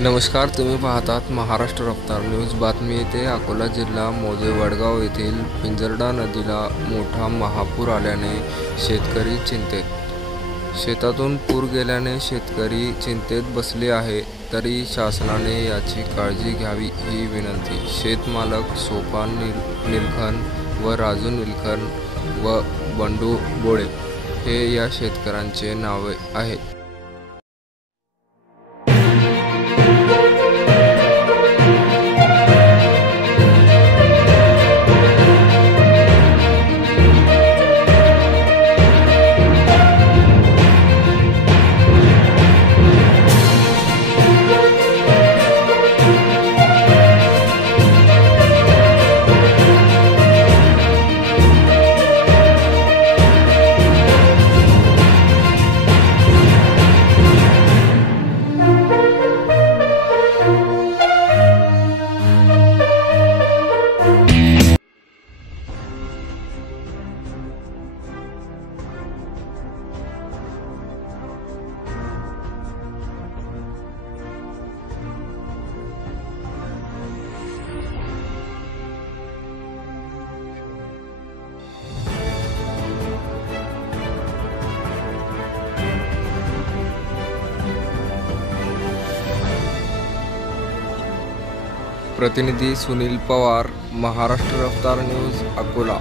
नमस्कार, तुम्ही पाहतात महाराष्ट्र रफ्तार न्यूज। बातमी येथे अकोला जिल्हा मौजे वडगाव येथील पिंजरडा नदीला मोठा महापूर आल्याने शेतकरी चिंतेत। शेतातून पूर गेल्याने शेतकरी चिंतेत बसले आहे, तरी शासनाने याची काळजी घ्यावी ही विनंती। शेतमालक सोपान निलखन व राजू निलखन व बंडू बोळे हे या शेतकऱ्यांचे नावे आहेत। प्रतिनिधी सुनील पवार, महाराष्ट्र रफ्तार न्यूज, अकोला।